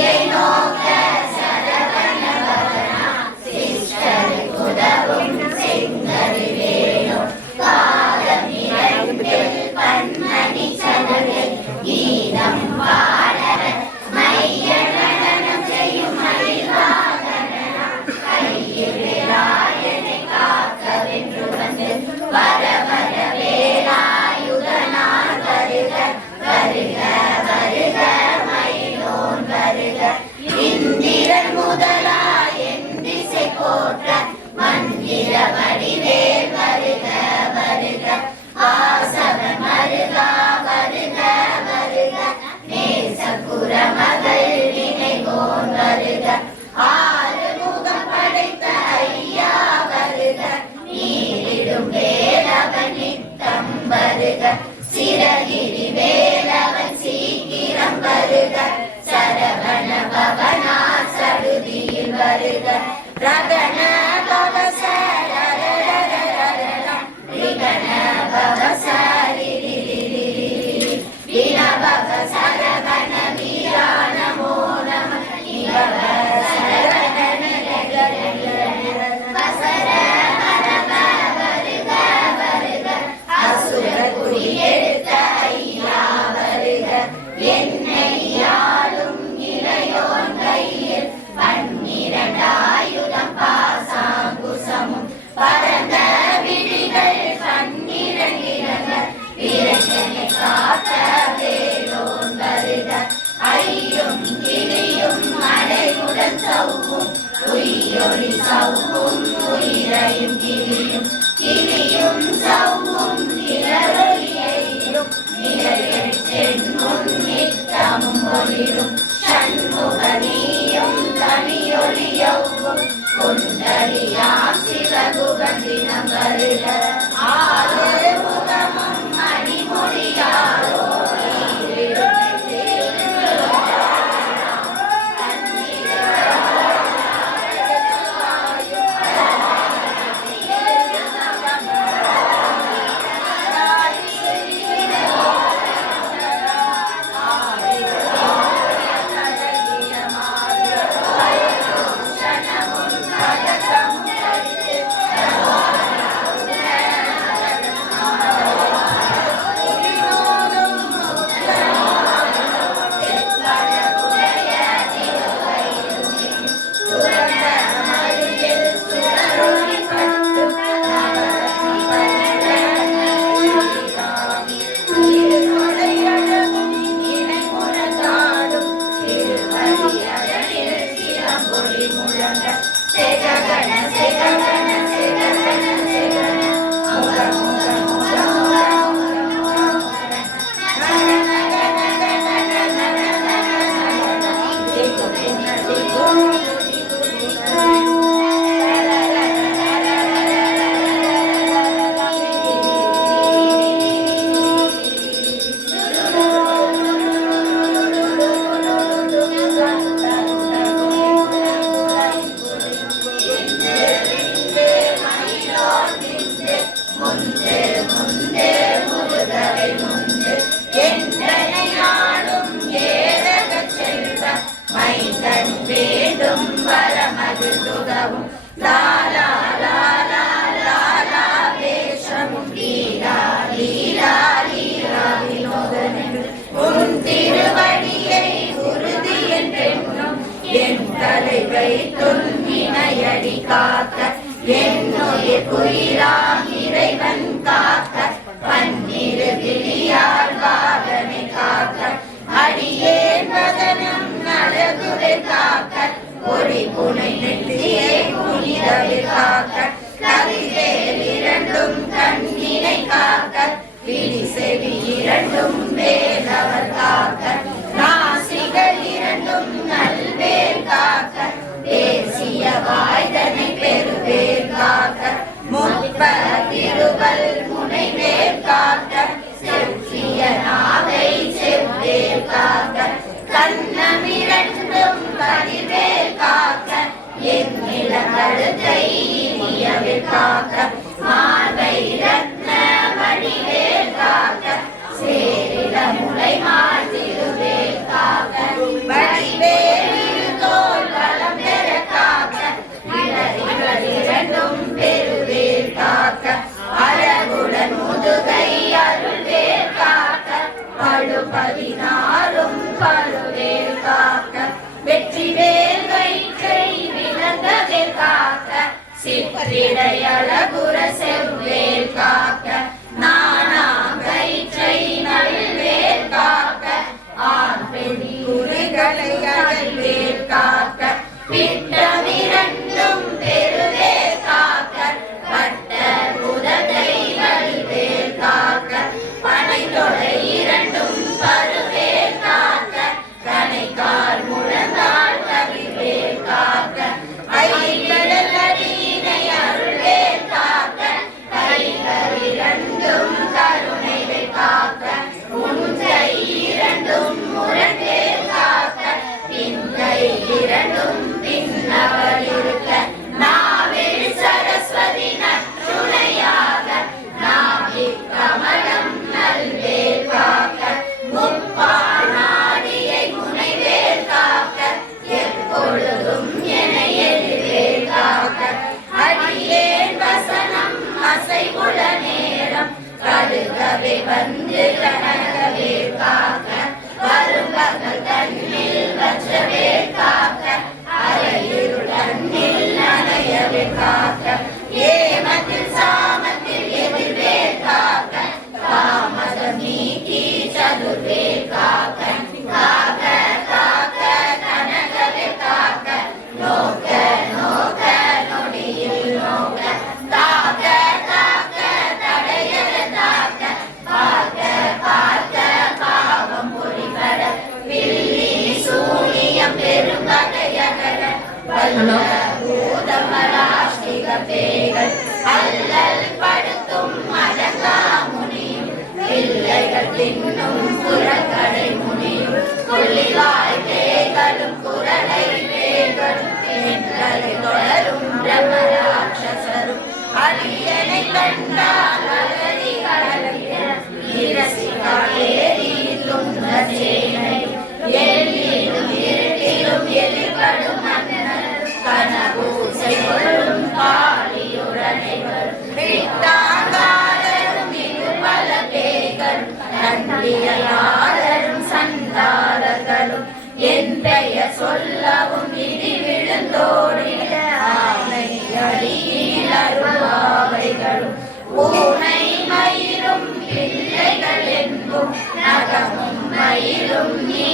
Yay! തിരിയൊളി സൗഖ്യം ഉയരയും തിരിയും തിരിയും സൗഖ്യം തിരവലിയും നിഴലും ഒളിരും ഷൺമുഖനീയും തനിയൊളിയവും കൊണ്ടറിയാം ശിവകുക ദിനം വരുക ആരും உயிரை காக்க என்னுயிர் குயிராம் இறைவன் காக்க பன்னிரு விழியார் வாகனை காக்க அடியேன் வதனம் அழகுவை காக்க ஒளி புனை நெற்றியை புனிதவை காக்க கவிதை இரண்டும் கண் దయలకు ഹലോ தொடரும் பிரமராட்சசரும் அரியனை கண்டால் சொல்லவும் இடி விழுந்தோடிட ஆனை அடியில் அருவாவைகளும் பூனை மயிலும் பிள்ளைகள் என்பும் மயிலும் நீ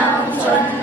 Đồng.